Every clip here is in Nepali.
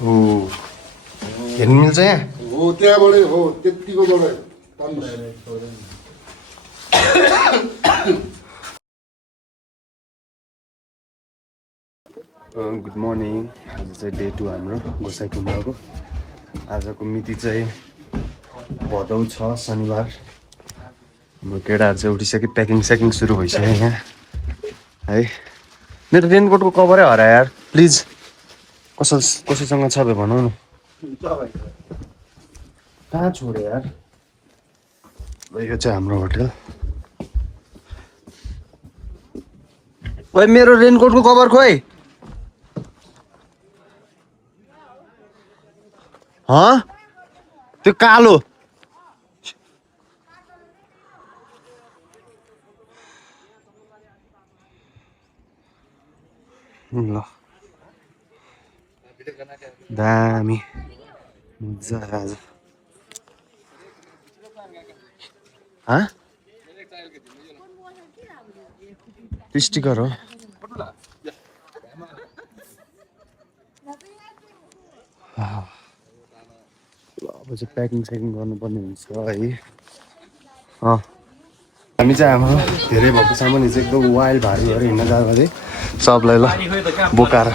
हो हेर्नु मिल्छ यहाँ हो त्यहाँबाटै हो त्यतिकोबाट गुड मर्निङ आज चाहिँ डे 2 हाम्रो गोसाई कुम्बाको आजको मिति चाहिँ भदौ 6 शनिबार हाम्रो केटाहरू चाहिँ उठिसक्यो प्याकिङ स्याकिङ सुरु भइसक्यो यहाँ है मेरो रेनकोटको कभरै हरायो यार प्लिज कसैसँग छ भए भनौ न कहाँ छोड्यो यार यो चाहिँ हाम्रो होटल ओइ मेरो रेनकोटको कभर खोइ त्यो कालो ल दामी मजा आज स्टिकर हो अब चाहिँ प्याकिङ स्याकिङ गर्नुपर्ने हुन्छ है हामी चाहिँ हाम्रो धेरै भएको सामान चाहिँ एकदम वाइल्ड भारीहरू हिँड्न जाँदा चाहिँ सबलाई ल बोकाएर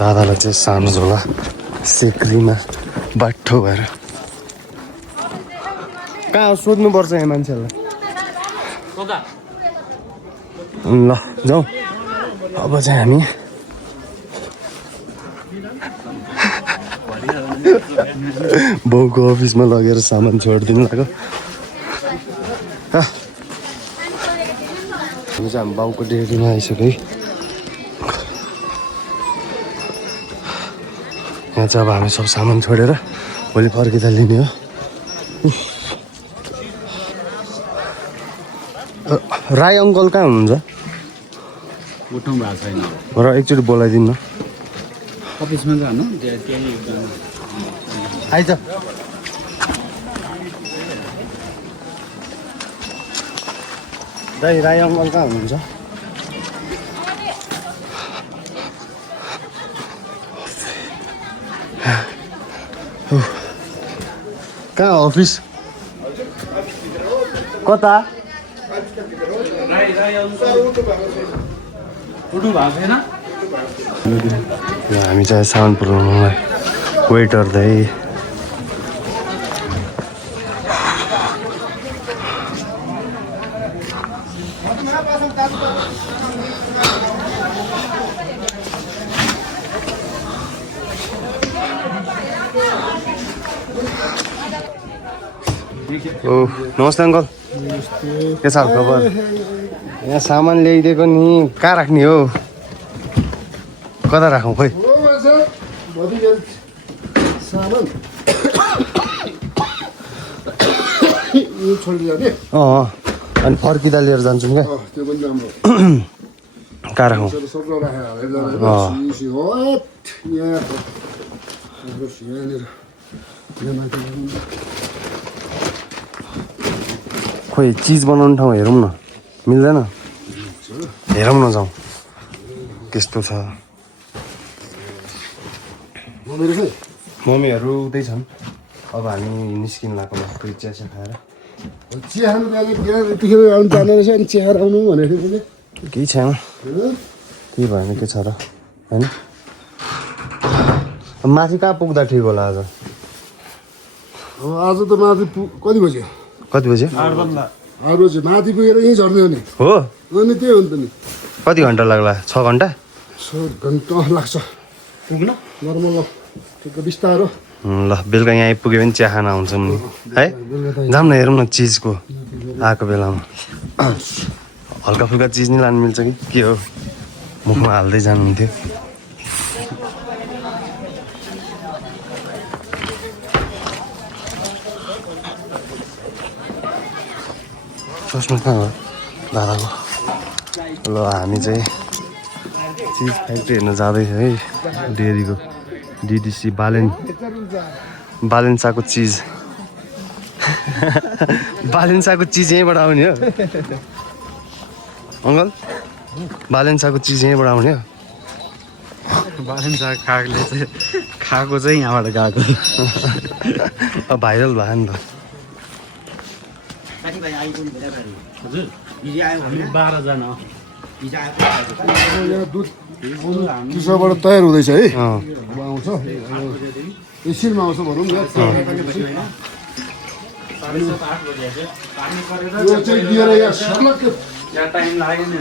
दादालाई चाहिँ सानो झोला सेक्रीमा बाठो भएर कहाँ सोध्नुपर्छ यहाँ मान्छेहरूलाई ल जाउँ अब चाहिँ हामी बाउको अफिसमा लगेर सामान छोडिदिनु लाग्यो हामी चाहिँ हामी बाउको डेरीमा आइसक्यो है यहाँ चाहिँ अब हामी सब सामान छोडेर भोलि फर्किँदा लिने हो राई अङ्कल कहाँ हुनुहुन्छ उठाउनु भएको छैन र एकचोटि बोलाइदिनु न अफिसमा जानु आइज दाइ राई अङ्कल कहाँ हुनुहुन्छ कहाँ अफिस कता हामी चाहिँ सामान पुऱ्याउनुलाई वेटर दाइ नमस्ते अङ्कल के छ खबर यहाँ सामान ल्याइदिएको नि कहाँ राख्ने हो कता राखौँ खोइ अनि फर्किँदा लिएर जान्छौँ क्या कहाँ राखौँ खोइ चिज बनाउने ठाउँ हेरौँ न मिल्दैन हेरौँ न जाउँ त्यस्तो छ मम्मीहरू उतै छन् अब हामी निस्किन लाग्यो कोही चिया चिया खाएर चिया खानु जाने रहेछ अनि चिया आउनु भनेको थिएँ केही छैन केही भएन के छ र होइन माथि कहाँ पुग्दा ठिक होला आज आज त माथि कति बज्यो 8 बजे माथि पुगेर यहीँ झर्ने हो नि हो अनि त्यही हो नि त नि कति घन्टा लाग्ला 6 घन्टा 6 घन्टा लाग्छ पुग्न नर्मल ठिक बिस्तारो ल बेलुका यहाँ आइपुग्यो भने चिया खाना हुन्छ नि है जाऊँ न हेरौँ न चिजको आएको बेलामा हल्का फुल्का चिज नि लानु मिल्छ कि के हो मुखमा हाल्दै जानुहुन्थ्यो चस्मा कहाँ हो दादाको ल हामी चाहिँ चिज फ्याक्ट्री हेर्न जाँदैछ है डेरीको डिडिसी बालेन्साको चिज बालेन्साको चिज यहीँबाट आउने हो अङ्कल बालेन्साको चिज यहीँबाट आउने हो बालेन्सा खाएको चाहिँ खाएको चाहिँ यहाँबाट गएको भाइरल भयो नि त हजुर 12जना यहाँ दुध कृषकबाट तयार हुँदैछ है अब आउँछ एकछिनमा आउँछ भनौँ न यो चाहिँ दिएर यहाँ सर्लक्क टाइम लाग्यो नि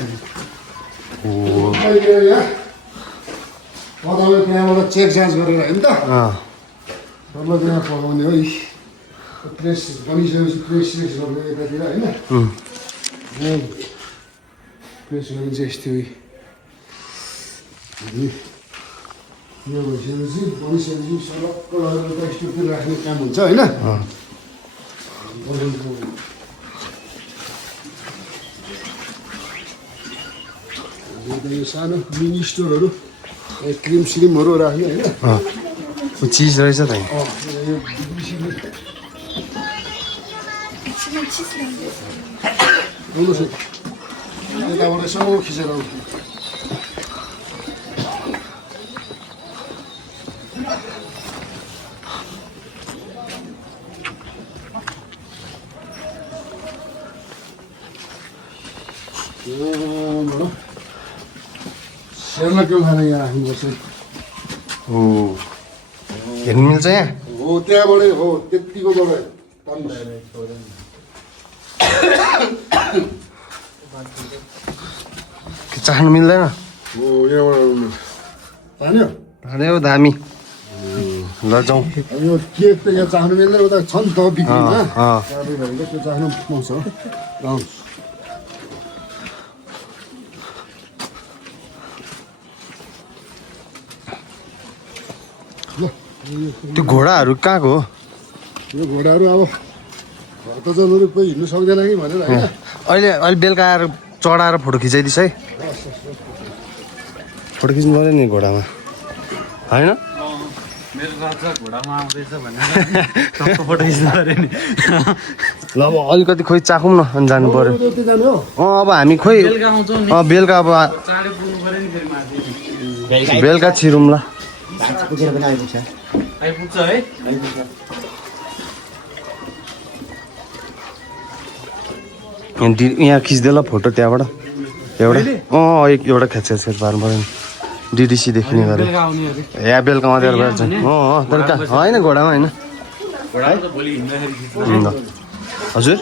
पकाउने त्यहाँबाट चेक जाँच गरेर होइन त सर्लक्क यहाँ पकाउने है प्रेस बनिसकेपछि प्रेस गर्ने यतातिर होइन प्रेस गरिन्छ यस्तै यो भइसकेपछि बनिसकेपछि सर्लक्क लगेर एउटा स्टोभतिर राख्ने काम हुन्छ होइन यो सानो मिनी स्टोरहरू क्रिम सिरिमहरू राख्ने होइन चिज रहेछ त यताबाट यसो खिचेर आउँछ सेर्लक्क खाना यहाँ राख्नुपर्छ हो हेर्नु मिल्छ यहाँ हो त्यहाँबाटै हो त्यत्तिकोबाट चाख्नु मिल्दैन हो यहाँबाट तान्यो अरे दामी ल जाउँ अब यो केक त यहाँ चाख्नु मिल्दैन उता छ नि त बिक्रीमा साथीभाइले त्यो चाख्नु पाउँछ आउँछ त्यो घोडाहरू कहाँको हो यो घोडाहरू अब घर त जसहरू कोही हिँड्नु सक्दैन कि भनेर होइन अहिले अहिले बेलुका आएर चढाएर फोटो खिचाइदिस् है फोटो खिच्नु पऱ्यो नि घोडामा होइन मेरो राजा घोडामा आउँदैछ भनेर फोटो खिच्नु पऱ्यो नि ल अब अलिकति खोइ चाखौँ न अनि जानु पऱ्यो त्यो जाने हो अब हामी खोइ बेलुका आउँछौँ नि बेलुका अब चाँडै पुग्नु पऱ्यो नि फेरि माथि बेलुका छिरौँ ल आइपुग्छ है यहाँ खिच्दै ल फोटो त्यहाँबाट एउटा एउटा खेच पार्नु पऱ्यो नि डिडिसी देखिने गरे बेलुका आउने अरे या बेलुका मात्रै गर्छ बेलुका होइन घोडामा होइन घोडामा त भोलि हिँड्दाखेरि खिच्नु ल हजुर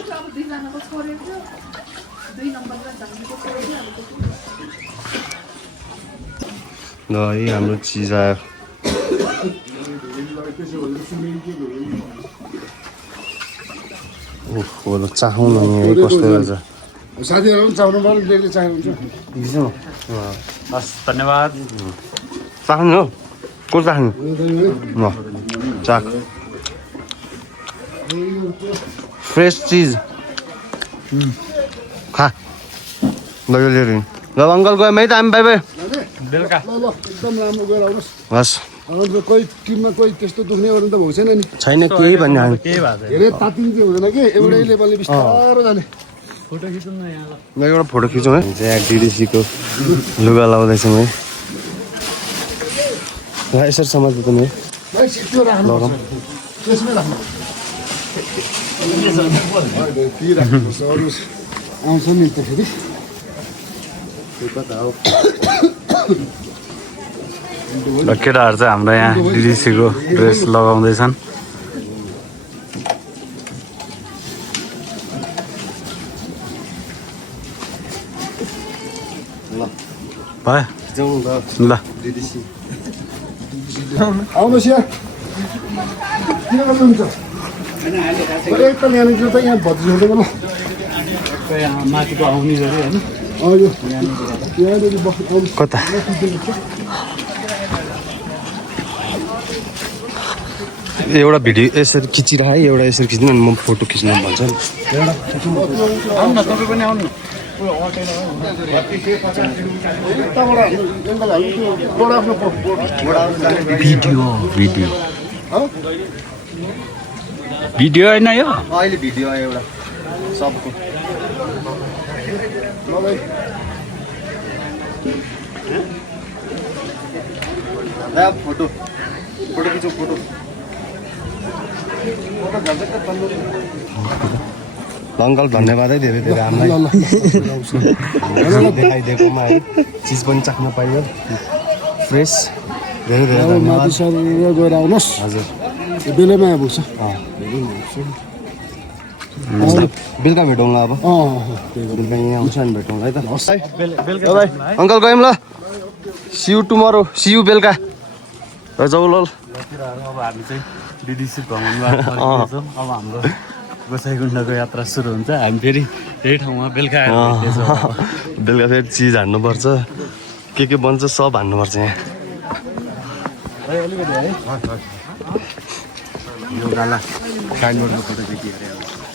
ल है हाम्रो चिज आयो ओहो ल चाखौँ न यहाँ कस्तो रहेछ साथीहरू पनि चाउनु पर्यो डेली चाहनुहुन्छ हस् धन्यवाद चाख्नु हो को चाख्नु ल चाख फ्रेस चिज खा ल यो लिएर हिँड ल अङ्कल गयो है त हामी बाई बाई बेलुका ल ल एकदम राम्रो गएर आउनुहोस् हस् कोही टिममा कोही त्यस्तो दुख्ने गर्नु त भएको छैन नि छैन केही भन्ने हामी केही भएको छैन धेरै तातिन्छ हुँदैन कि एउटै लेभलले बिस्तारो जाने फोटो खिचौँ न यहाँ ल ल एउटा फोटो खिचौँ है चाहिँ डिडिसीको लुगा लाउँदैछौँ है ल यसरी समाज पनि है भाइ त्यो राख्नु त्यसमै राख्नु ती राख्नुपर्छ अरू आउँछ नि त फेरि ल केटाहरू चाहिँ हाम्रो यहाँ डिडिसीको ड्रेस लगाउँदैछन् भयो जाउँ ल ल डिडिसी आउनुहोस् यहाँ किन गर्नुहुन्छ एकताल यहाँनिर त यहाँ भत्ती हुँदैन ल यहाँ माथिको आउने गऱ्यो होइन हजुर यहाँनिर बस्नु आउनुहोस् कता एउटा भिडियो यसरी खिचिरह है एउटा यसरी खिच्नु अनि म फोटो खिच्नु भन्छ नि आउनु न तपाईँ पनि आउनु भिडियो भिडियो भिडियो होइन यो अहिले भिडियो आयो एउटा सबको फोटो फोटो खिचो फोटो अङ्कल धन्यवाद है धेरै धेरै हामीलाई देखाइदिएकोमा है चिज पनि चाख्न पाइयो फ्रेस धेरै धेरै धन्यवाद माथि सर गएर आउनुहोस् हजुर बेलैमा आइपुग्छ बेलुका भेटौँला अब बेलुका यहाँ आउँछ अनि भेटौँला है त अङ्कल गयौँ ल सियु टुमरो सियु बेलुका जाउँ ल अब हामी चाहिँ विदेशी भ्रमणमा फर्किन्छौँ अब हाम्रो गोसाइकुण्डको यात्रा सुरु हुन्छ हामी फेरि त्यही ठाउँमा बेलुका आएर भेट्नेछौँ। बेलुका फेरि चिज हान्नुपर्छ के बन्छ सब हान्नुपर्छ यहाँ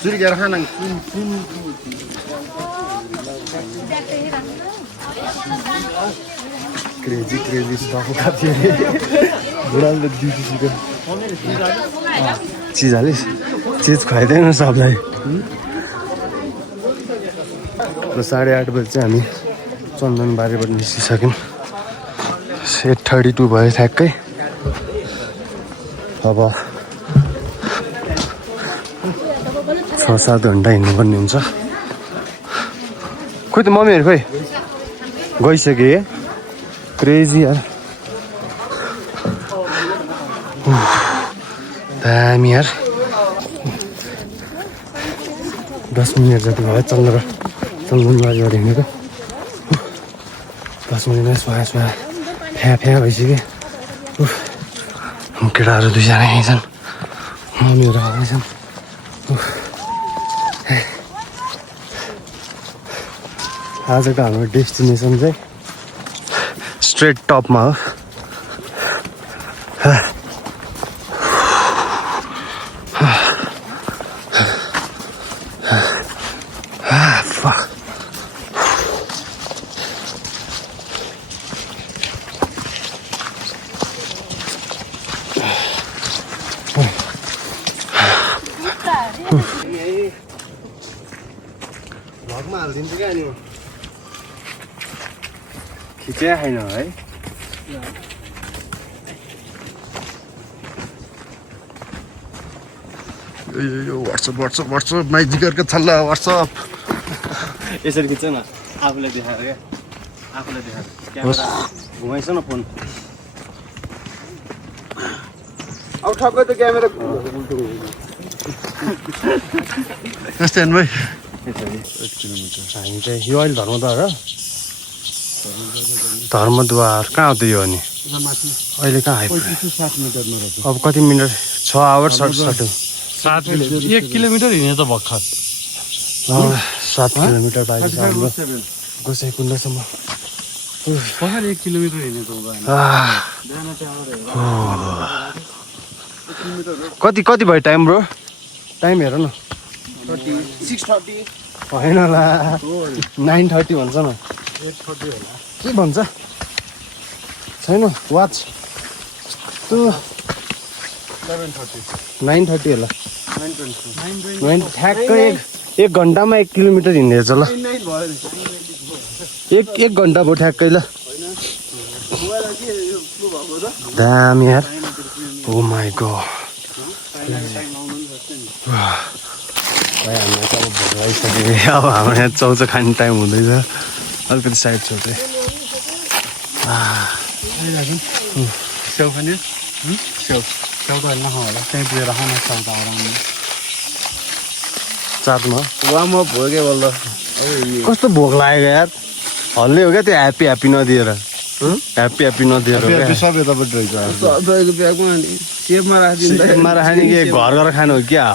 चुरी गएर खाना क्रेजी क्रेजी स्टफ खाथ्यो बुढाले दिदीको चिज हालिस् चिज खुवाइदिएन सबलाई र 8:30 बजी चाहिँ हामी चन्दनबारीबाट निस्किसक्यौँ 8:32 भयो ठ्याक्कै अब 6-7 घन्टा हिँड्नुपर्ने हुन्छ खोइ त मम्मीहरू खोइ गइसके क्रेजी यार दामी यार 10 मिनट जति भयो चन्दनबारीबाट हिँडेको 10 मिनटमा सुहा फ्या भइसक्यो केटाहरू 2 जना यहीँ छन् मम्मीहरू आउँदैछन् आजको हाम्रो डेस्टिनेसन चाहिँ स्ट्रेट टपमा हो भगमा हालिदिन्छु क्या नि खिचे छैन है यो वाट्सएप माइ जिगरको छल्ला वाट्सएप यसरी खिच्छ न आफूलाई देखाएर क्या आफूलाई देखाएर क्यामेरा घुमाइछ न फोन अब ठक्कै त क्यामेरा स्ट्यान्ड भाइ हामी चाहिँ यो अहिले धर्मद्वार कहाँ हो त यो अनि अहिले कहाँ आइपुग्यो अब कति मिनट 6 आवर 1 किलोमिटर हिँड्यो त भर्खर 7 किलोमिटर बाहिर छ हाम्रो गोसाइकुण्डसम्म भर्खर 1 किलोमिटर हिँड्यो त कति भयो टाइम ब्रो टाइम हेर न 6:30 होइन होला 9:30 भन्छ न 8:30 होला के भन्छ छैन वाच त्यो 9:30 होला 9:20 ठ्याक्कै 1 घन्टामा 1 किलोमिटर हिँडेछ ल 1 घन्टा भयो ठ्याक्कै ल दामी यार ओ माई गॉड हामीलाई चाहिँ अब भोक लागिसक्यो अब हाम्रो यहाँ चाउचाउ खाने टाइम हुँदैछ अलिकति साइड छ चाहिँ स्याउ खाने स्याउ त होइन होला त्यहीँ पुगेर खान सक्दा आरामले चाटमा वार्म अप भयो क्या बल्ल कस्तो भोक लाग्यो यार हल्ले हो क्या त्यो ह्याप्पी नदिएर ह्याप्पी नदिएर सब यतापट्टि रहेछ सेपमा राख्ने के घर घर खानु हो क्या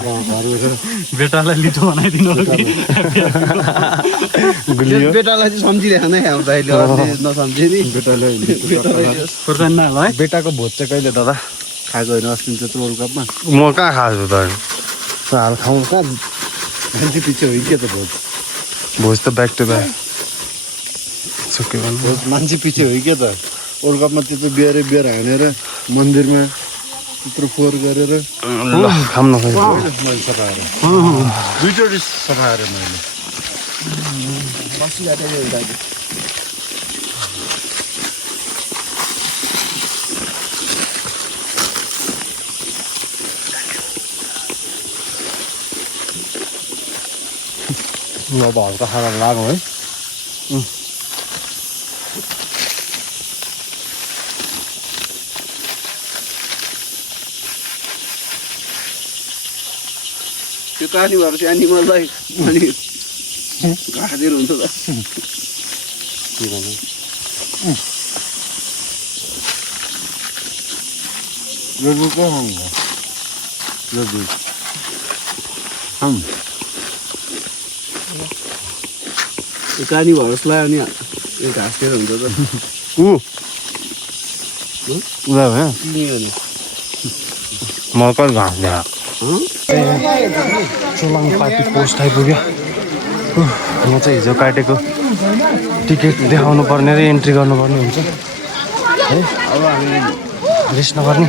बेटालाई लिटो बनाइदिनु गुलियो बेटालाई चाहिँ सम्झिले खाँदै आउँदाखेरि नसम्झे नि है बेटाको भोज चाहिँ कहिले दादा खाएको होइन अस्ति त्यो वर्ल्ड कपमा म कहाँ खाएको त हाल खाउँ कहाँ मान्छे पछि हो के त भोज त ब्याक टु ब्याक सुके मान्छे पछि हो कि त वर्ल्ड कपमा त्यत्रो बिहार हानेर मन्दिरमा त्यत्रो फोहोर गरेर ल खाम न मैले सफाएर दुईचोटि सफाएर मैले अब हल्का खाना लागौँ है। त्यो काटी भएपछि एनिमललाई अनि घाँसेर हुन्छ त के भन्नु यो दुध के खान्छ यो दुध त्यो कानी भएसलाई अनि यो घाँसेर हुन्छ त उदा भयो किन्यो नि मकर घाँस ल्या चोलाङ पार्टी पोस्ट आइपुग्यो म चाहिँ हिजो काटेको टिकट देखाउनु पर्ने र एन्ट्री गर्नुपर्ने हुन्छ है। अब हामी रेस्ट नगर्ने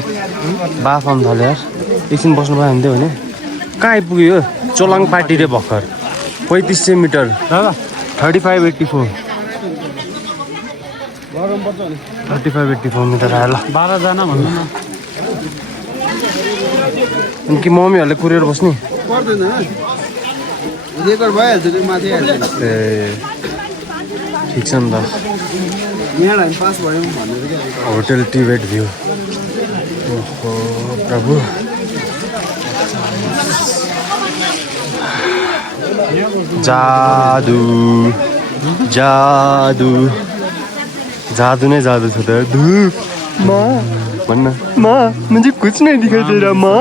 बाफ आउनु थाल्यो यार एकछिन बस्नु पायो हुन्थ्यो भने कहाँ आइपुग्यो यो चोलाङ पार्टी रे भर्खर 3500 मिटर 3584 मिटर आयो ल 12 जना भन्नु न अनि कि मम्मीहरूले कुरेर बस्ने पर्दैन रेकर्ड भइहाल्छ त्यो माथि हाल्छ ए ठिक छ नि त यहाँ हामी पास भयौँ भनेर क्या होटल टिबेट भ्यू ओहो प्रभु जादु जादु जादू नै जादू छ त धुप माँ भन्न माँ मुझे कुछ नहीं दिखाई दे रहा माँ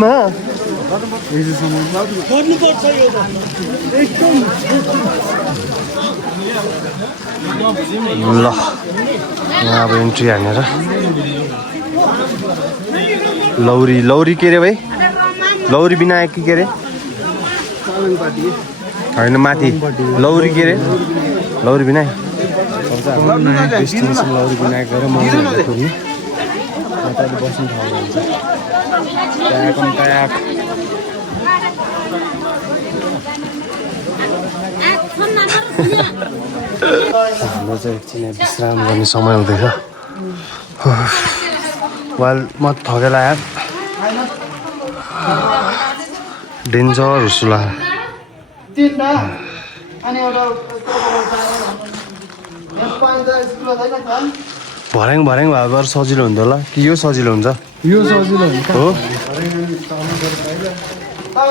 माँ ल यहाँ अब इन्ट्री हानेर लौरी लौरी के अरे भाइ लौरी विनायक के अरे होइन माथि लौरी के अरे लौरी विनायक डेस्टिनेसन लौरी विनायक गएर मन्दिरहरू कुर्ने यता बस्ने ठाउँ हुन्छ ट्याक हाम्रो चाहिँ एकछिन विश्राम गर्ने समय हुँदैछ वाल म थकेर आएर डेन्जर हुसुला भर्याङ भर्याङ भएको गरेर सजिलो हुन्थ्यो होला कि यो सजिलो हुन्छ यो सजिलो हुन्छ हो थाहा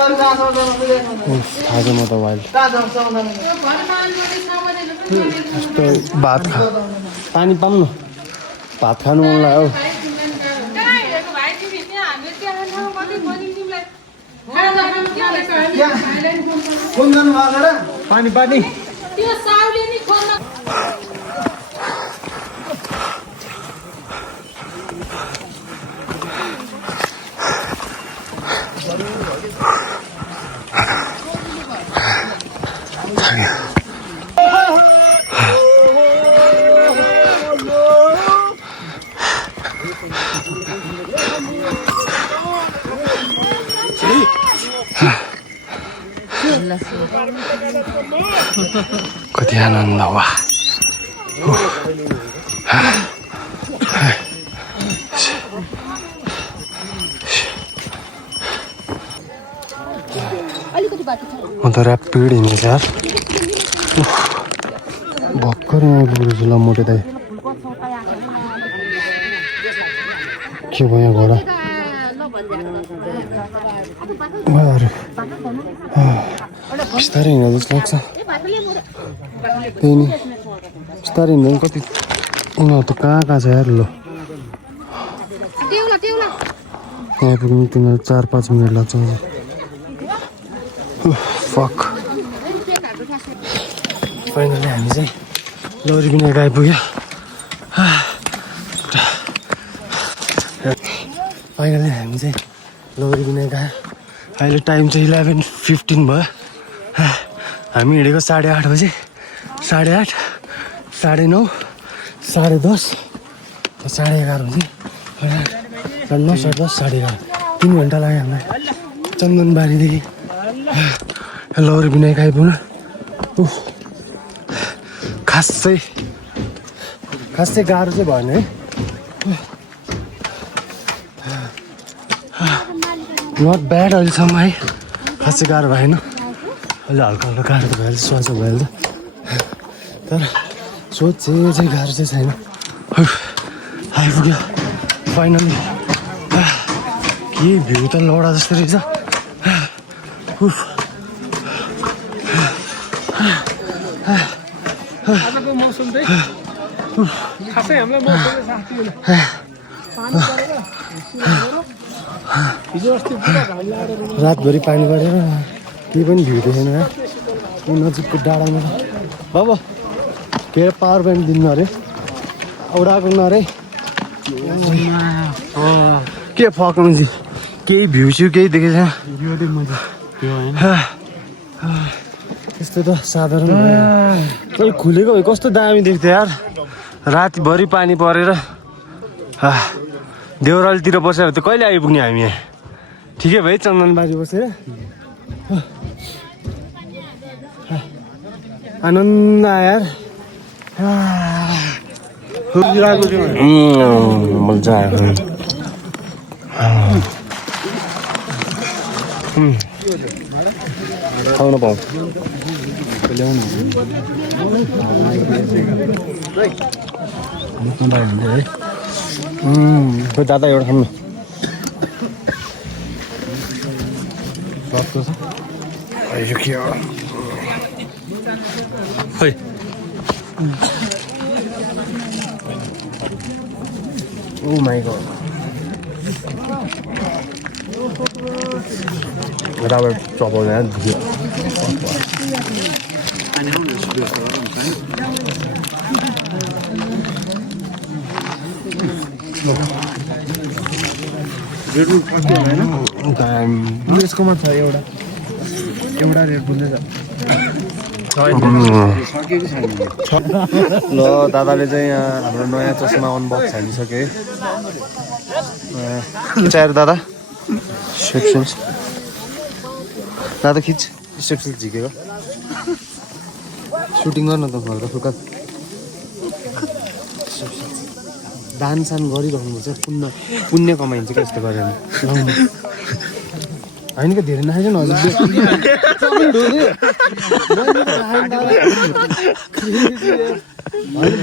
छ म त वाइल्ड यस्तो भात पानी पाऊँ न भात खानु मन लाग्यो पानी पानी कति आनन्द वा म त ऱ्यापिड हिँडेको यार भर्खर यहाँ आइपुग्दैछु ल मोटे दाइ के भयो यहाँ घोडा बिस्तारै हिँड्दा जस्तो लाग्छ त्यही नि बिस्तारै हिँड्दा कति उनीहरू त कहाँ कहाँ छ यार ल यहाँ आइपुग्नु तिनीहरू 4-5 मिनट लाग्छ फक फाइनली हामी चाहिँ लौरी विनायक आइपुग्यो फाइनली हामी चाहिँ लौरी विनायक आयो अहिले टाइम चाहिँ 11:15 भयो हामी हिँडेको 8:30 बजे 8:30 9:30 10:30 11:30 हुन्छ 9:30 10:30 3 घन्टा लाग्यो हामीलाई चन्दनबारीदेखि लौरी विनायक आइपुग्नु खासै गाह्रो चाहिँ भएन है नट ब्याड अहिलेसम्म है खासै गाह्रो भएन अहिले हल्का हल्का गाह्रो त भइहाल्छ स्वास भइहाल्छ तर सोच चाहिँ गाह्रो चाहिँ छैन आइपुग्यो फाइनली के भ्यू त लौडा जस्तो रहेछ आजको मौसम चाहिँ खासै हामीलाई मौसमले साथ दिएन पानी परेर हिजो अस्ति पुरा घाम लागेर रातभरि पानी परेर केही पनि भ्यू देखेन यहाँ नजिकको डाँडामा बाबा के अरे पावर ब्याङ्क दिनु अरे औडाको अरे के फकाउनु चाहिँ केही भ्यू स्यू केही देखेको छैन यस्तो त साधारण तर खुलेको भए कस्तो दामी देख्थ्यो यार रातिभरि पानी परेर देउरालीतिर बसेर त कहिले आइपुग्ने हामी यहाँ ठिकै भयो चन्दनबारी बसेर आनन्द आयो यार मजा आयो खाउन पाउँ खोइ दादा एउटा खानु यो के हो खै Oh my god. Rubber trouble man. यसकोमा छ एउटा रेड बुल ल दादाले चाहिँ यहाँ हाम्रो नयाँ चस्मा अनबक्स हालिसके चाहियो दादा स्ट्रेप्सल्स दादा खिच स्ट्रेप्सल्स झिकेको सुटिङ गर्न त हल्का फुल्का दान सान गरिराख्नुपर्छ पुण्य कमाइन्छ क्या यस्तो गरेर होइन क्या धेरै नखाइछ न हजुर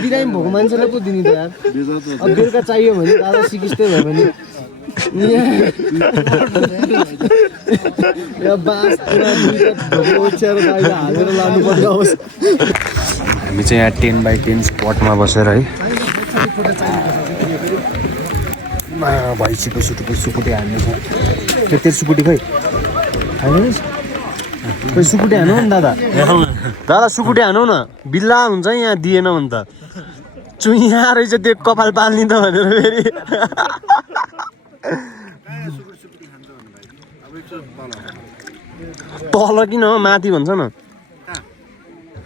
बिरामी भएको मान्छेलाई पो दिने त यार अब बेलुका चाहियो भने दादा सिकिस्तै भयो भने हालेर लानु पर्ने होस् हामी चाहिँ यहाँ 10x10 स्पटमा बसेर है भैँसीको सुकुटी हान्नु छ तेरो सुकुटी खै हाल्नुहोस् खै सुकुटी हानु न दादा सुकुटी हानु न बिल्ला हुन्छ यहाँ दिएन भने त चुइया रहेछ त्यो कपाल पाल्ने त भनेर फेरि तल किन माथि भन्छ न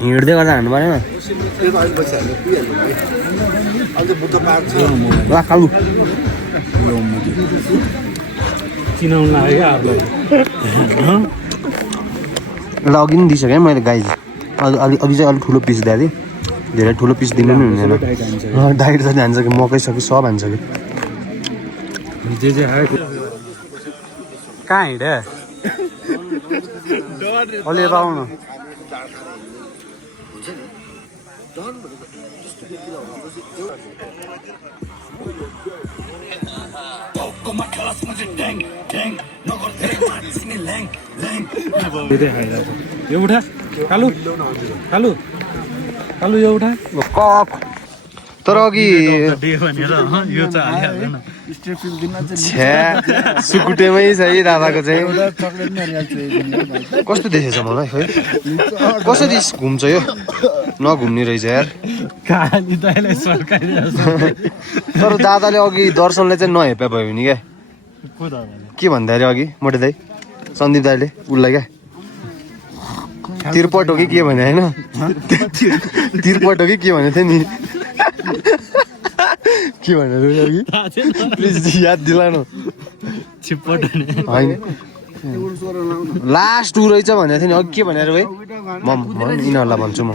हिँड्दै गर्दा हान्नु परेन कालु चिनाउनु लाग्यो क्या ल अघि पनि दिइसकेँ मैले गाई अघि चाहिँ अलिक ठुलो पिस दिएको थिएँ धेरै ठुलो पिस दिनु पनि हुँदैन डाइट त हान्छ कि मकै सक्यो सब हान्छ कि जे खायो कहाँ हिँडे अलि यता आउनु यो उठा कालु कालु कालु यो उठा कक तर अघि सुकुटेमै छ है दादाको चाहिँ कस्तो देखेछ मलाई है कसरी घुम्छ यो नघुम्ने रहेछ यार तर दादाले अघि दर्शनलाई चाहिँ नहेपा भयो भने क्या के भन्दा अरे अघि मोटे दाइ सन्दीप दाइले उसलाई क्या तिरपट हो कि के भने होइन तिरपट हो कि के भनेको थियो नि के भनेर अघि प्लिज याद दिलानु होइन लास्ट टु रहेछ भनेको थियो नि अघि के भनेर भाइ म यिनीहरूलाई भन्छु म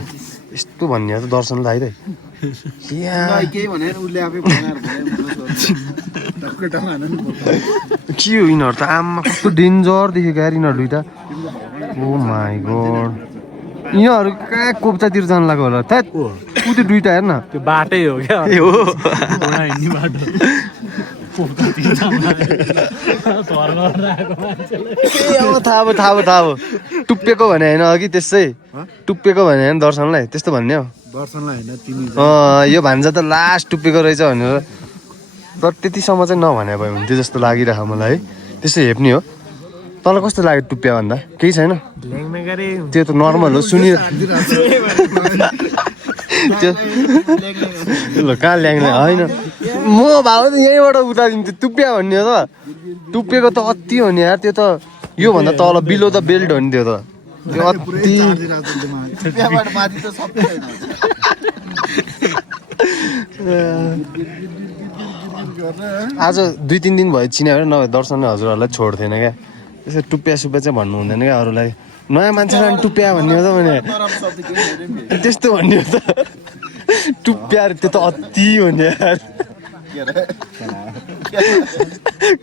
यस्तो भन्ने त दर्शनलाई आइरहे के हो यिनीहरू त आमा कस्तो डेन्जर देखेको यार यिनीहरू दुइटा ओ माई गॉड यिनीहरू कहाँ कोप्चातिर जानु लाग्यो होला त ऊ त्यो दुईटा हेर्न त्यो बाटै हो क्या ए हो घोडा हिँड्ने बाटो पोखरातिर जानु आएको मान्छेले ए अब थाहा भयो टुप्पेको भने होइन अघि त्यसै टुप्पेको भने होइन दर्शनलाई त्यस्तो भन्ने हो दर्शनलाई होइन तिमी यो भान्जा त लास्ट टुप्पेको रहेछ भनेर तर त्यतिसम्म चाहिँ नभने भए हुन्थ्यो जस्तो लागिरह मलाई है त्यसो हेप्ने हो तँलाई कस्तो लाग्यो टुप्पिया भन्दा केही छैन त्यो त नर्मल हो सुनि त्यो ल कहाँ ल्याङ्ने होइन म भाउ त यहीँबाट उतारिन्थ्यो टुप्पिया भन्ने हो त टुप्पेको त अति हो नि यार त्यो त योभन्दा तल बिलो द बेल्ट हो नि त्यो त त्यो अति आज 2-3 दिन भयो चिने भएर नभए दर्शनले हजुरहरूलाई छोड्थेन क्या त्यसो टुप्पिया सुप्पिया चाहिँ भन्नु हुँदैन क्या अरूलाई नयाँ मान्छेलाई टुप्पिया भन्ने हो त भने त्यस्तो भन्ने हो त टुप्पिया त्यो त अति हो नि यार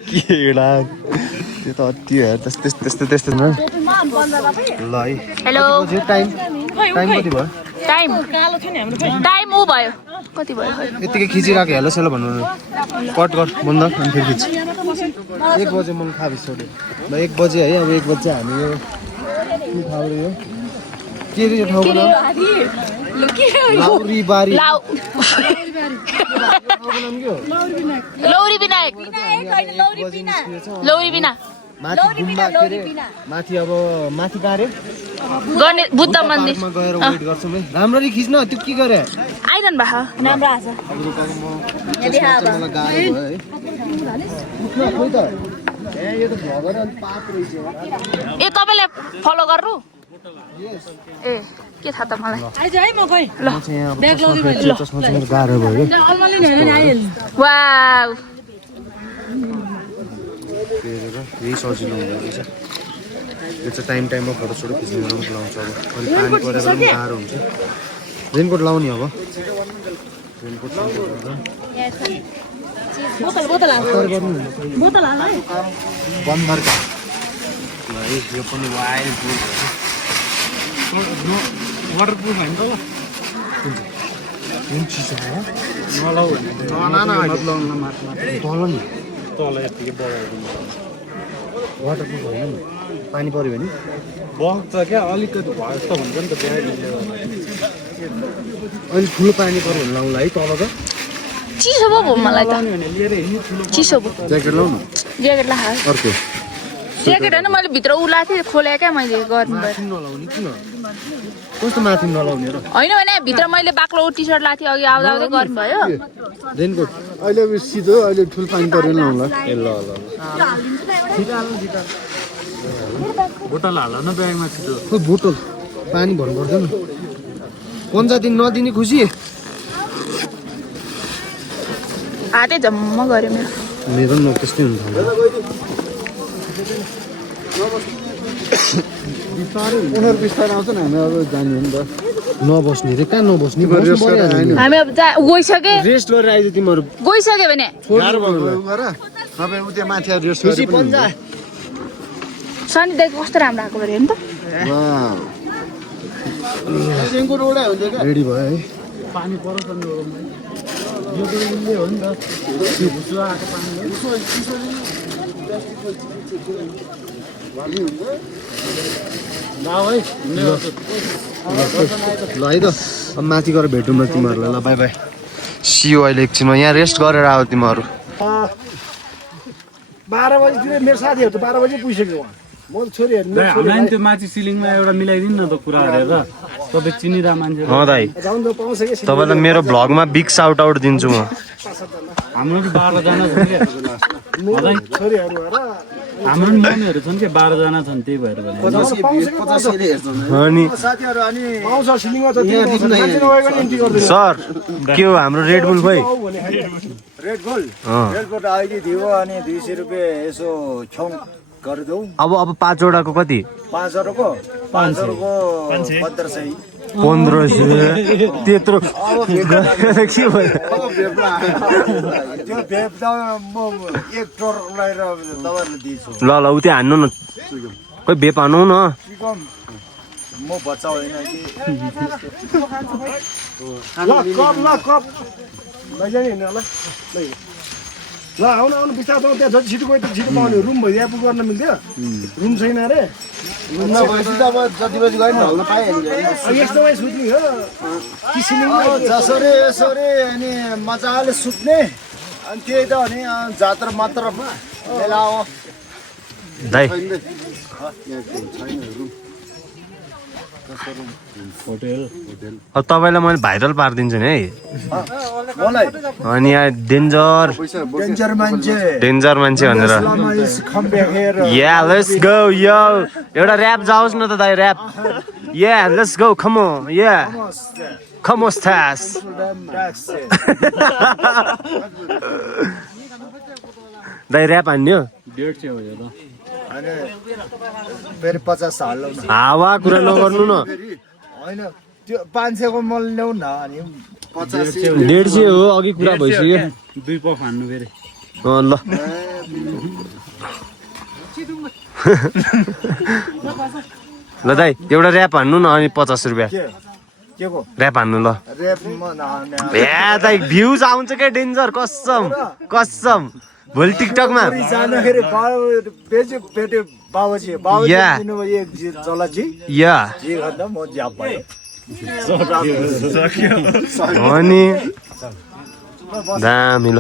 केडा त्यो त अति हो यार त्यस्तो ल है हेलो टाइम कति भयो टाइम ऊ भयो कति भयो यतिकै खिचिरहेको हेलो सेलो भन्नु कट बन्द अनि फेरि खिच 1 बजे मलाई थाहा बिसोड्यो ल 1 बजे है अब 1 बजे हामी यो के ठाउँ रे यो के रे यो ठाउँको नाम लाउरी बारी लौरी विनायक लौरी बिना माथि गुम्बा के रे माथि अब माथि कहाँ रे गणेश बुद्ध मन्दिर गएर वेट गर्छौँ है राम्ररी खिच्न त्यो के गरे आइरहनु भएको राम्रो आछ मलाई गाह्रो भयो है खोइ त यो त भगर अनि पाप रहेछ ए तपाईँले फलो गर्नु ए के थाहा त मलाई चस्मा चाहिँ गाह्रो भयो वाउ यही सजिलो हुँदो रहेछ यो चाहिँ टाइममा फोटोसोटो खिच्नु राम्रो लाउँछ अब अनि पानी परेर पनि गाह्रो हुन्छ रेनकोट लाउने अब बन्दरका यो पनि वाइल्ड वाटरप्रुफ होइन त ल जुन चिसो हो तल नि तल यतिकै बगाइदिनु वाटरप्रुफ होइन नि पानी पऱ्यो भने बग्छ क्या अलिकति भयो जस्तो भन्छ नि त त्यहाँ अहिले ठुलो पानी पऱ्यो भने लाउँला है तल त चिसो भयो मलाई त चिसो भयो ज्याकेट लाउनु ज्याकेट ला अर्को ज्याकेट होइन मैले भित्र उलाएको थिएँ खोले क्या मैले गर्नु भयो नलाउने किन कस्तो माथि नलाउने र होइन भने भित्र मैले बाक्लो टी सर्ट लाएको थिएँ अघि आउँदा आउँदै गर्नुभयो रेनकोट अहिले अब सिधो अहिले ठुलो पानी परेर लाउँला ए ल बोतल हाल न ब्यागमा छिटो खोइ बोतल पानी भन्नु पर्दैन पन्जा दिन नदिने खुसी हातै जम्म गऱ्यो मेरो मेरो पनि त्यस्तै हुनु थाल्यो 15 बिस्तारै आउँछ नि हामी अब जाने हो नि त नबस्ने रे कहाँ नबस्ने हामी अब गइसके रेस्ट गरेर आइज तिमीहरू गइसक्यो भने नभए उ त्यहाँ माथि रेस्ट खुसी पन्जा सनी दाइको कस्तो राम्रो आएको भयो हेर्नु त रेडी भयो है पानी परोस् नि यो त उल्ले हो नि त त्यो भुसुवा आएको पानी ल है त अब माथि गएर भेटौँ न तिमीहरूलाई ल बाई बाई सियो अहिले एकछिनमा यहाँ रेस्ट गरेर आऊ तिमीहरू 12 बजीतिर मेरो साथीहरू त 12 बजी पुगिसक्यो उहाँ म त छोरीहरू हामीलाई नि त्यो माथि सिलिङमा एउटा मिलाइदिनु न त कुरा हेरेर तपाईँ चिनिरहेको मान्छे दाइ जाउँ त पाउँछ कि तपाईँलाई मेरो भ्लगमा बिग साउट आउट दिन्छु म हाम्रो नि 12 जना छन् क्या छोरीहरू हेर हाम्रो नि मम्मीहरू छन् क्या 12 जना छन् त्यही भएर भने अनि साथीहरू अनि पाउँछ सिलिङमा त मान्छे नभएको नि इन्ट्री गर्दैन सर के हो हाम्रो रेड बुल खोइ रेड गोल्ड अहिले दियो अनि 200 रुपियाँ यसो छौँ गरिदेऊ अब 5 वटाको कति 5 हरूको 1500 त्यत्रो के भयो त्यो भेप्दा म 1 करोड लगाएर तपाईँहरूले दिन्छु ल उ त्यो हान्नु न खोइ बेप हानौ न कि कम म बच्चा होइन कि ल कप लैजाने होइन ल आउनु बिस्तार जाउँ त्यहाँ जति छिटो गयो त्यति छिटो पाउने रुम भइदिए पुग गर्न मिल्थ्यो रुम छैन अरे रुम नभएपछि त अब जति बजी गयो नि ढल्न पाइहाल्यो यस्तोमै सुत्ने हो जसरी यसरी अनि मजाले सुत्ने अनि त्यही त अनि जात्रा मात्रमा बेला हो दाइ अब तपाईँलाई मैले भाइरल पारिदिन्छु नि है मलाई अनि यहाँ डेन्जर डेन्जर मान्छे भनेर या लेट्स गो यो एउटा ऱ्याप जाओस् न त दाइ rap yeah let's go come on yeah com Stas दाइ ऱ्याप हान्यो 150 हो यो त अनि फेरि 50 हाल्नु न हावा कुरा नगर्नु न होइन त्यो 500 को मल ल्याउ न अनि 50 150 हो अघि कुरा भइसक्यो 2 पफ हान्नु फेरि ल ल दाइ एउटा ऱ्याप हान्नु न अनि 50 रुपियाँ के को ऱ्याप हान्नु ल रेप म नहाने ए दाइ भ्युज आउँछ के डेन्जर कसम भोलि टिकटकमा जाँदाखेरि बेच्यो पेट्यो बाबुजी Yeah. दिनुभयो एक जलाजी या जे गर्दा म ज्याप भयो हो नि दामी ल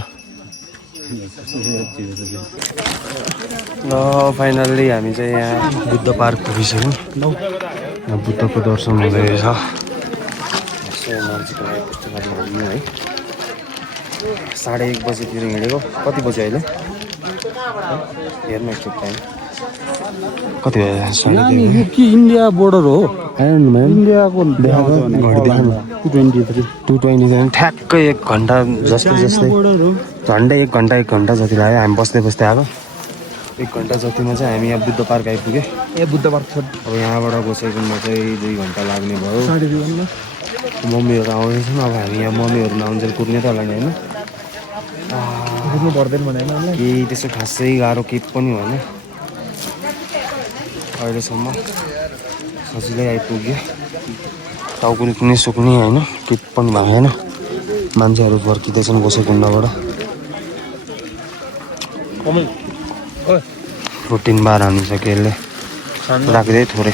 फाइनल्ली हामी चाहिँ यहाँ बुद्ध पार्क पुगिसक्यौँ यहाँ बुद्धको दर्शन हुँदैछ नजिक पुस्तकालय घुम्नु है 1:30 बजीतिर हिँडेको कति बजी अहिले हेर्नु एकचोटि टाइम कति भयो के इन्डिया बोर्डर हो इन्डियाको घडी 223 ठ्याक्कै 1 घन्टा जस्तै झन्डै 1 घन्टा जति लाग्यो हामी बस्दै आएको 1 घन्टा जतिमा चाहिँ हामी यहाँ बुद्ध पार्क आइपुग्यो बुद्ध पार्क अब यहाँबाट गोसाइकुण्डमा चाहिँ 2 घन्टा लाग्ने भयो मम्मीहरू आउँदैछन् अब हामी यहाँ मम्मीहरू नआउन्जेल कुद्ने त होला नि होइन पर्दैन भने केही त्यसो खासै गाह्रो केही पनि होइन अहिलेसम्म सजिलै आइपुग्यो टाउकुरी पनि सुक्ने होइन केही पनि भएको छैन मान्छेहरू फर्किँदैछन् गोसाइकुण्डबाट प्रोटिन बार हानिसक्यो यसले राख्दै थोरै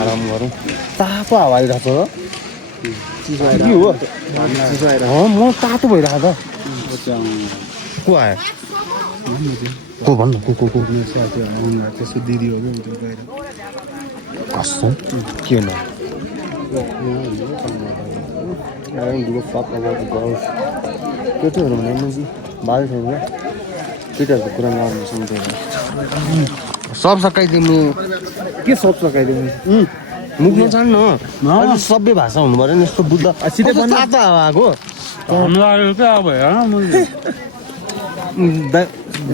आराम गरौँ तातो हावा आइरहेको छ के हो म तातो भइरहेको त को आयो को भन्नु को त्यसको दिदी हो कसम के न केटीहरू भने बाल छैन केटीहरूको कुरा नगर्नु सुन्दैन सब सकाइदिनु के सब सकाइदिनु मुख नचाड्नु अहिले सभ्य भाषा हुनु पऱ्यो नि यस्तो बुद्ध तातो आएको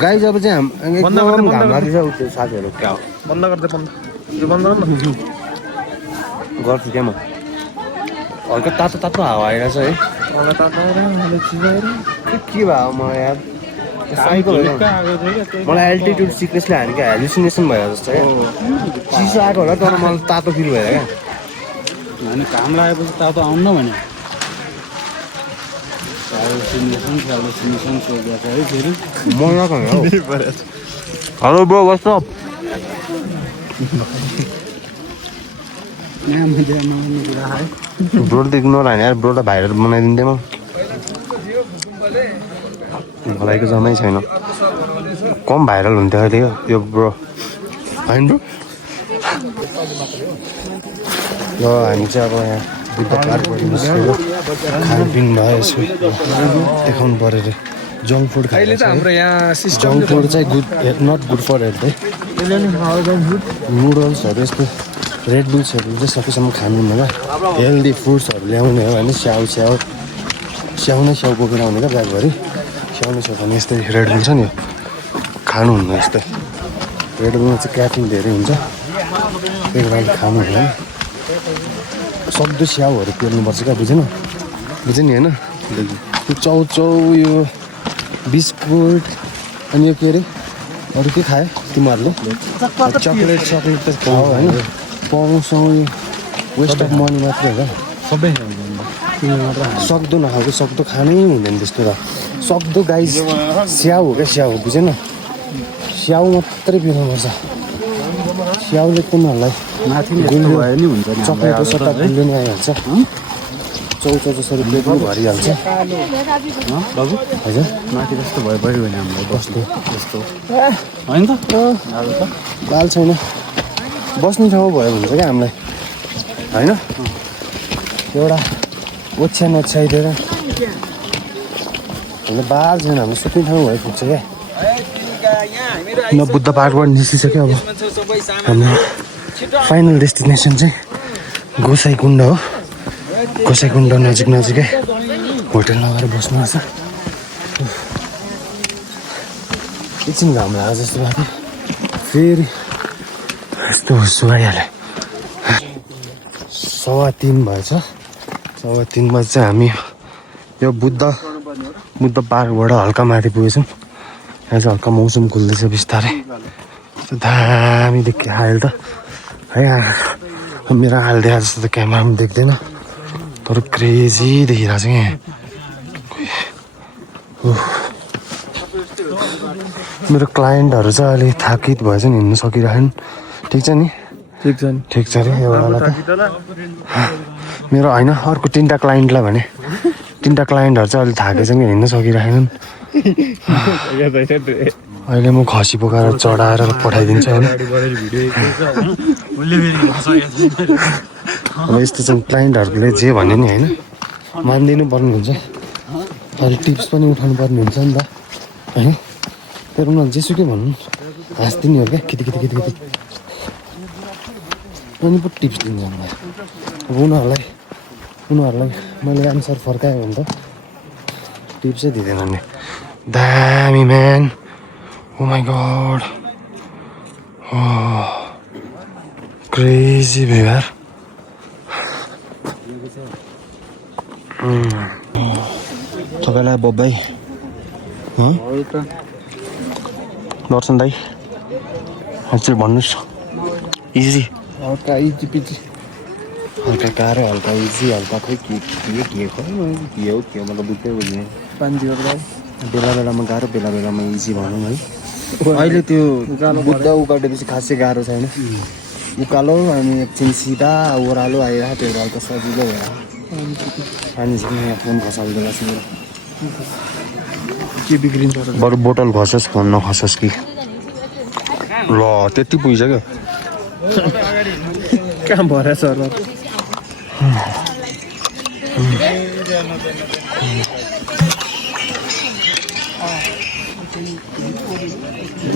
गाई जब चाहिँ एकदम घाम लाग्छ त्यो साथीहरू क्या हो बन्द गर्दै बन्द गर्छु क्या म हल्का तातो हावा आइरहेछ है के भयो म यार साइकल मलाई एल्टिट्युड सिकनेसले हाल्यो क्या हेलुसिनेसन भयो जस्तो क्या चिसो आएको होला तर मलाई तातो फिल भयो क्या अनि घाम लागेपछि तातो आउनु भने मजाको हो हेलो ब्रो व्हाट्स अप ब्रोदेखि नलाने यार ब्रोलाई भाइरल बनाइदिन्थेँ म भलाइको जम्मै छैन कम भाइरल हुन्थ्यो अहिले यो ब्रो होइन ब्रो ल हामी चाहिँ अब यहाँ बुद्ध पार्कबाट निस्केको खानपिन भयो यसो देखाउनु पऱ्यो अरे जङ्क फुड खाएर जङ्क फुड चाहिँ good not good for health है नुडल्सहरू यस्तो रेड बुल्सहरू चाहिँ सकेसम्म खानु होला हेल्दी फुड्सहरू ल्याउने हो होइन स्याउ नै स्याउ बोकेर आउने क्या ब्यागभरि स्याउ नै स्याउ खाने यस्तै रेड बुल छ नि खानु हुन्न यस्तै रेड बुलमा चाहिँ क्याफिन धेरै हुन्छ त्यही लागि खानु हुन्न सक्दो स्याउहरू पेल्नुपर्छ क्या बुझ्यो नि होइन त्यो चाउ यो बिस्कुट अनि यो के अरे अरू के खायो तिमीहरूले चक्लेट त खाऊ होइन पाउनुसँग यो वेस्ट अफ मनी मात्रै हो सबै सक्दो नखाएको सक्दो खानै हुँदैन त्यस्तो त सक्दो गाई स्याउ हो क्या स्याउ बुझेन स्याउ मात्रै पिउनुपर्छ स्याउले तिमीहरूलाई माथि गुलियो भयो नि हुन्छ नि चक्लेटको सट्टा गुलियो नै आइहाल्छ 1400 रुपियाँ पनि भरिहाल्छ बाबु हजुर माथि जस्तो भयो भयो भने हामीलाई कस्तो जस्तो होइन त बाल छैन बस्ने ठाउँ भयो हुन्छ क्या हामीलाई होइन एउटा ओछ्यान ओछ्याइदिएर हामीले बार छैन हाम्रो सुत्ने ठाउँ भयो पुग्छ क्या न बुद्ध पार्कबाट निस्किसक्यो अब हाम्रो फाइनल डेस्टिनेसन चाहिँ गोसाइकुण्ड हो गोसाइकुण्ड नजिकै होटेल लगेर बस्नुपर्छ एकछिन घाम लाग्यो जस्तो भएको फेरि यस्तो सुहाइहाल्यो 3:15 भएछ 3:15 बजी चाहिँ हामी यो बुद्ध पार्कबाट हल्का माथि पुगेछौँ यहाँ चाहिँ हल्का मौसम खुल्दैछ बिस्तारै यस्तो दामी देखिहाल्यो त है मेरो आँखाले देखा जस्तो त क्यामेरामा देख्दैन तर क्रेजी देखिरहेको छ यहाँ मेरो क्लाइन्टहरू चाहिँ अहिले थाकित भएछ नि हिँड्नु सकिरहेन ठिक छ नि ठिक छ अरे एउटालाई त मेरो होइन अर्को 3टा क्लाइन्टलाई भने 3टा क्लाइन्टहरू चाहिँ अहिले थाकेछ कि हिँड्नु सकिरहेनन् अहिले म खसी बोकाएर चढाएर पठाइदिन्छु होइन अब यस्तो चाहिँ क्लाइन्टहरूले जे भन्यो नि होइन मानिदिनु पर्ने हुन्छ अहिले टिप्स पनि उठाउनु पर्ने हुन्छ नि त होइन तर उनीहरू जेसुकै भन्नु हाँस्दिने हो क्या किति अनि पो टिप्स दिन्छ मलाई अब उनीहरूलाई मैले एन्सर फर्कायो भने त टिप्सै दिँदैन नि दामी man oh my god crazy view यार तपाईँलाई बब्बाई दर्शन दाई हजुर भन्नुहोस् इजी हल्का इजी पिजी हल्का गाह्रो हल्का इजी हल्का खोइ के हो मतलब बुझ्दै बुझ्ने बेला बेलामा गाह्रो बेला बेलामा इजी भनौँ है अहिले त्यो बुद्ध उकाटेपछि खासै गाह्रो छैन उकालो अनि एकछिन सिधा ओह्रालो आइरहेको त्यो हल्का सजिलो भएर पानी चाहिँ यहाँ फोन खसाल्दै मेरो के बिग्रिन्छ बरु बोतल खसोस् फोन नखसोस् कि ल त्यति पुगिसक्यो कहाँ भएर सर्भर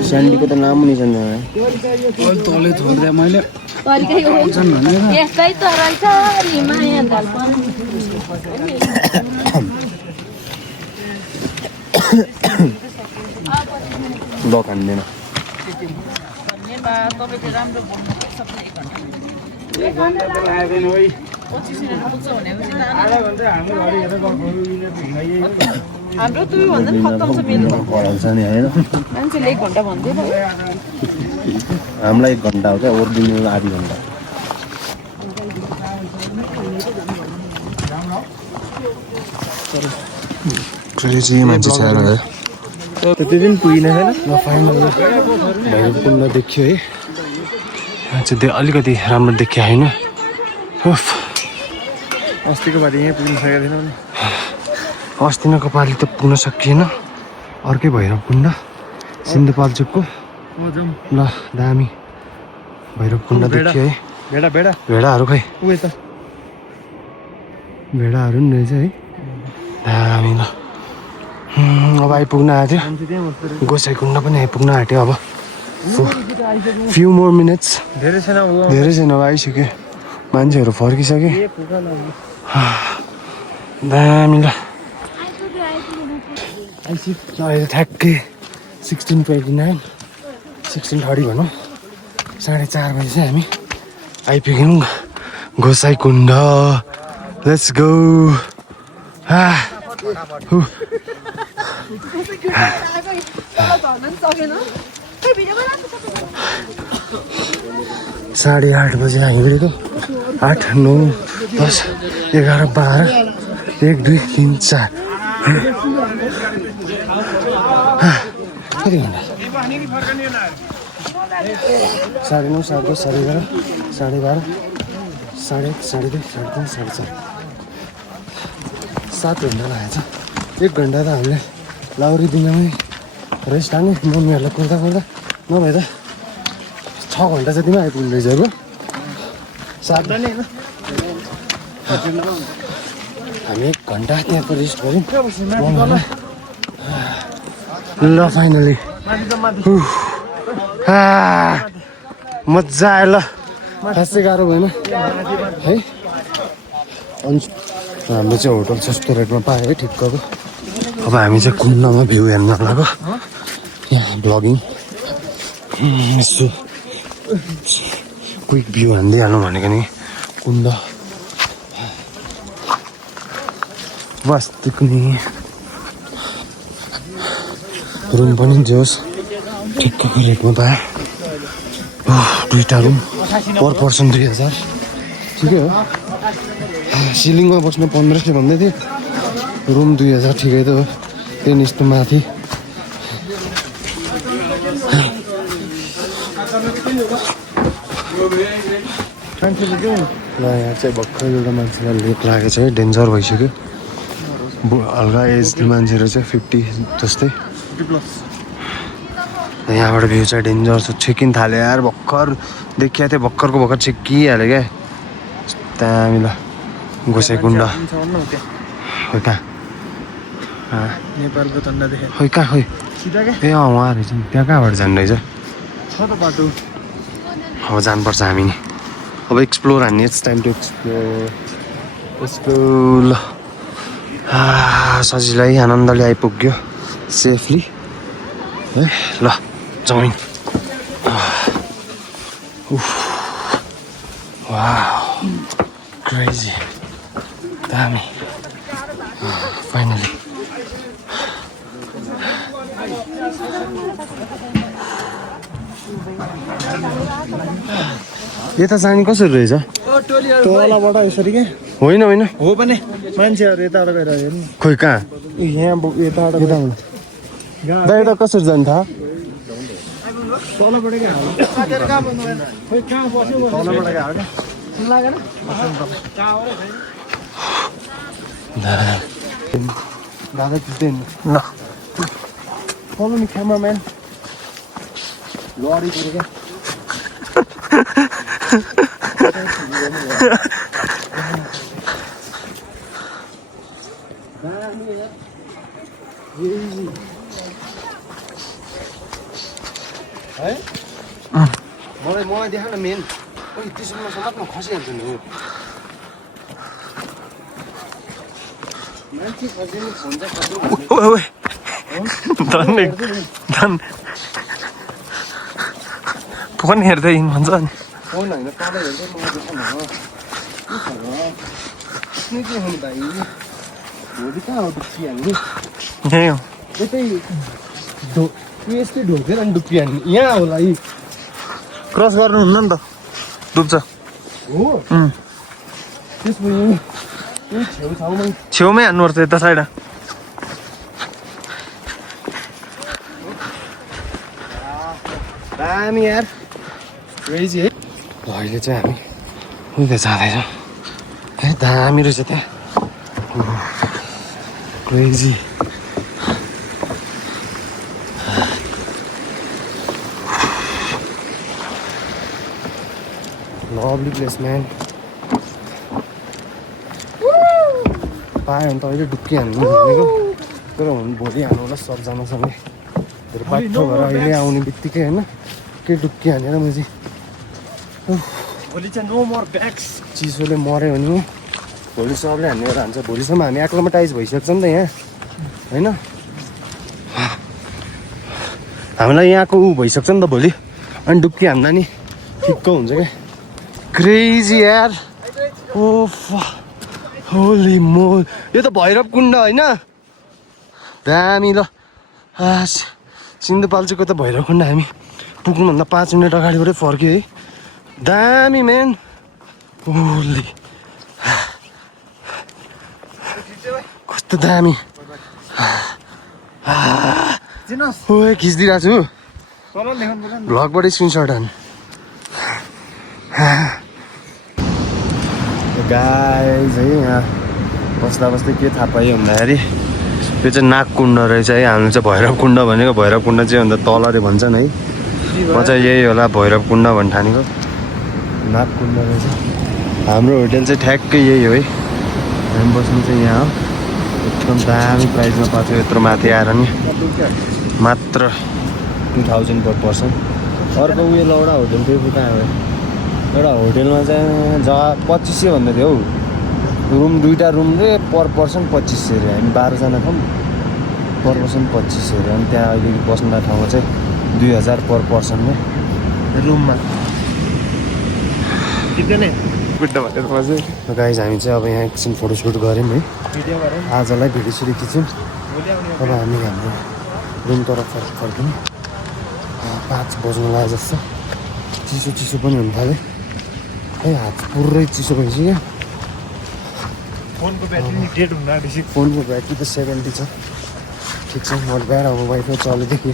स्यान्डीको त नाम नि छैन तलै छोडिदिएँ मैले यस्तै त रहेछ नि माया दाल ल खाँदैन हाम्रो 2 भन्दा खत्तम छ बिल पढाउँछ नि होइन मान्छेले 1 घन्टा भन्दैन हामीलाई 1 घन्टा हो क्या और दिनु आधी घन्टा क्रेजी मान्छे छ यार त्यति पनि पुगिन छैन ल फाइनल भैरवकुण्ड देखियो है मान्छे अलिकति राम्रो देखियो होइन अस्तिको पालि यहीँ पुग्न सकेको थिएन नि अस्तिनको पालि त पुग्न सकिएन अर्कै भैरवकुण्ड सिन्धुपाल्चोकको ल दामी भैरवकुण्ड देखियो है भेडाहरू खै भेडाहरू नि रहेछ है दामी ल अब आइपुग्न आँट्यो गोसाइकुण्ड पनि आइपुग्न आँट्यो अब फ्यु मोर मिनट्स धेरै छैन अब आइसक्यो मान्छेहरू फर्किसक्यो दामी ल अहिले ठ्याक्कै 16:29 16:30 भनौँ 4:30 बजी चाहिँ हामी आइपुग्यौँ गोसाइकुण्ड लेट्स गो 8:30 बजे आइपुगेको 8, 9, 10, 11, 12, 1, 2, 3, 4 कति घन्टा 9:30, 10:30, 11:30, 12:30, 1:30, 1:30, 1:30, 4:30 7 घन्टा लागेको छ। 1 घन्टा त हामीले लाउरी दिनमै रेस्ट हाल्ने मम्मीहरूलाई कुर्दा कुर्दा नभए त 6 घन्टा जतिमा आइपुग्नु रहेछ अब 7 हामी 1 घन्टा त्यहाँको रेस्ट गऱ्यौँ ल फाइनली मजा आयो ल खासै गाह्रो भएन है। अनि हाम्रो चाहिँ होटल सस्तो रेटमा पायो है ठिक्कको। अब हामी चाहिँ कुण्डमा भ्यू हेर्न लाग्यो यहाँ ब्लगिङ यसो क्विक भ्यू हानिदिइहाल्नु भनेको नि कुण्ड वास्तुको नि रुम पनि जोस् ठिक्कको रेटमा पायो। 2टा रुम पर पर्सन 2000 ठिकै हो। सिलिङमा बस्नु 1500 भन्दै थियो रुम 2000 ठिकै त हो। त्यही यस्तो माथि ल यहाँ चाहिँ भर्खर एउटा मान्छेलाई लेक लागेको छ है डेन्जर भइसक्यो। हल्का एज मान्छेहरू चाहिँ 50 जस्तै। यहाँबाट भ्यू चाहिँ डेन्जर छ। छेकिन थाल्यो यार भर्खर देखिया थियो भर्खरको भर्खर छेकिहाल्यो क्या त्यहाँ ल गोसाइकुण्ड खोइ कहाँ नेपालको तन्डा देखे खोइ कहाँ खोइ ए उहाँ रहेछ त्यहाँ कहाँबाट जानु रहेछ छ त बाटो। अब जानुपर्छ हामी नि अब एक्सप्लोर हान्ने इट्स टाइम टु एक्सप्लोर ल सजिलै आनन्दले आइपुग्यो सेफली है ल जाउँ वाउ क्रेजी दामी फाइनली यता जाने कसरी रहेछ तलबाट यसरी के होइन होइन हो पनि मान्छेहरू यताबाट गएर हेर्नु खोइ कहाँ यहाँ यताबाट दा यता कसरी जान्छ थाहा तलबाट क्या खोइ कहाँ बस्यो तलबाट गयो क्या लागेन दादा चित्दैन ल follow me cameraman लडी पऱ्यो क्या है मलाई देखा न मेन त्यसमा समात्न खसिहाल्छ नि हो मान्छे खसिने फोन चाहिँ धन फोन हेर्दै भन्छ नि फोन होइन तल हेर्दै मलाई देखाउन के हुनु भाइ भोलि कहाँ हो डुक्किहाल्ने यही हो यतै यस्तै ढोकेर अनि डुक्किहाल्ने यहाँ होला यी क्रस गर्नुहुन्न नि त डुब्छ हो त्यसमा छेउमै हान्नुपर्छ यता साइड दामी यार क्रेजी है अहिले चाहिँ हामी उता जाँदैछौँ है दामी रहेछ त्यहाँ क्रेजी lovely place man पायो भने त अहिले डुक्किहाल्नु भनेको तर भोलि हाल्नु होला सबजनासँगै धेरै बाटो भएर अहिले आउने बित्तिकै होइन के डुक्किहालेर मैले भोलि चाहिँ नो मोर ब्याग्स चिसोले मऱ्यो भने भोलि सबले हानेर हान्छ भोलिसम्म हामी एक्लोमेटाइज भइसक्छ नि त यहाँ होइन हामीलाई यहाँको ऊ भइसक्छ नि त भोलि अनि डुक्किहाल्दा नि ठिक्क हुन्छ क्या क्रेजी यार ओ होली मो यो त भैरव कुण्ड होइन दामी ल सिन्धुपाल्चोको त भैरव कुण्ड हामी पुग्नुभन्दा 5 मिनट अगाडिबाटै फर्क्यो है दामी म्यान होली कस्तो दामी ओए खिचिदिरहेको छु भ्लगबाटै स्क्रिनसट हान गाइज है यहाँ बस्दा बस्दै के थाहा पायो भन्दाखेरि यो चाहिँ नागकुण्ड रहेछ है हामी चाहिँ भैरवकुण्ड भनेको भैरवकुण्ड चाहिँ अन्त तल रे भन्छन् है म चाहिँ यही होला भैरवकुण्ड भन्ने ठानेको नागकुण्ड रहेछ हाम्रो होटेल चाहिँ ठ्याक्कै यही हो है हामी बस्नु चाहिँ यहाँ हो एकदम दामी प्राइसमा पाएको यत्रो माथि आएर नि मात्र 2000 पर पर्सन अर्को उयो लौडा होटेल त्यो कहाँ हो एउटा होटेलमा चाहिँ जग्गा 2500 भन्दै थियो हौ रुम 2टा रुम रे पर पर्सन 2500 अरे हामी 12 जना छौँ पर पर्सन 2500 अरे अनि त्यहाँ अहिले बस्ने ठाउँमा चाहिँ 2000 पर पर्सन रे रुममा गाइज हामी चाहिँ अब यहाँ एकछिन फोटोसुट गऱ्यौँ है आजलाई भिडियो सिडियो खिच्यौँ अब हामी हाम्रो रुमतर्फ फर्क्यौँ 5 बज्नु लाग्यो जस्तो चिसो चिसो पनि हुन थाल्यो है हात पुरै चिसो भइसक्यो फोनको ब्याट्री डेड हुन आँटेपछि फोनको ब्याट्री त 70 छ ठिक छ मैले बाहिर अब वाइफाई चलेदेखि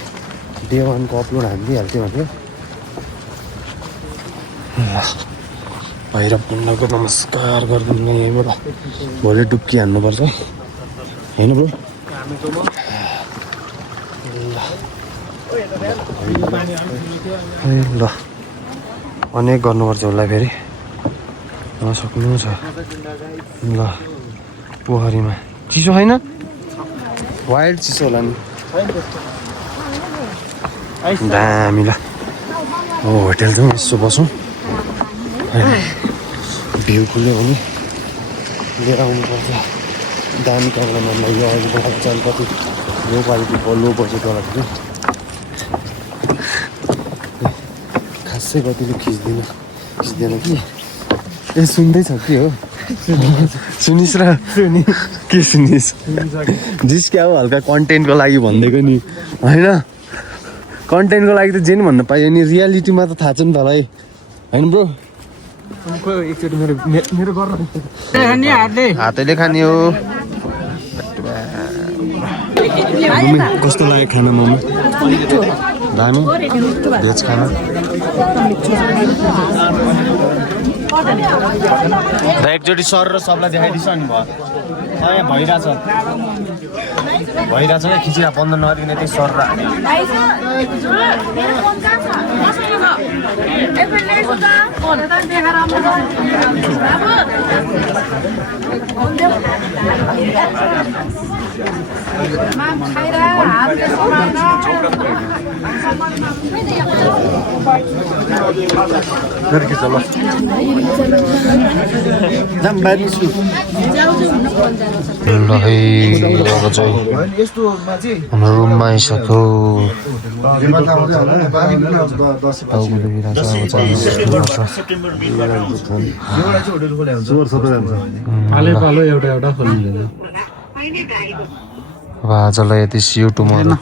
डे 1 को अपलोड हालिदिइहाल्थ्यो भन्थ्यो भैरवकुण्डको नमस्कार गरिदिनु यहीँबाट भोलि डुब्की हान्नुपर्छ होइन ब्रो ल अनेक गर्नुपर्छ उसलाई फेरि नसक्नु छ ल पोखरीमा चिसो छैन वाइल्ड चिसो होला नि दामी ल होटेल चाहिँ यसो बसौँ भ्यू खुल्यो भने लिएर आउनुपर्छ दामी कमरामा यो अघि बनाएको चाहिँ कति लो क्वालिटीको लो बजेटवाला थियो खासै कतिले खिच्दैन कि ए सुन्दैछ के हो सुनिस् र के सुनिस् जिस्क्या हो हल्का कन्टेन्टको लागि भनिदिएको नि होइन कन्टेन्टको लागि त जे नि भन्न पाइयो नि रियालिटीमा त थाहा छ नि तँलाई होइन ब्रो एकचोटि मेरो गर्न हातैले खाने हो कस्तो लाग्यो खाना मोमो दामी भेज खाना र एकचोटि सर र सबलाई देखाइदिन्छ नि भयो यहाँ भइरहेछ क्या खिचिरा बन्द नगरिकन त्यही सर र हाम्रो रुममा आइसक्यो अब आजलाई यति सियो टुमरो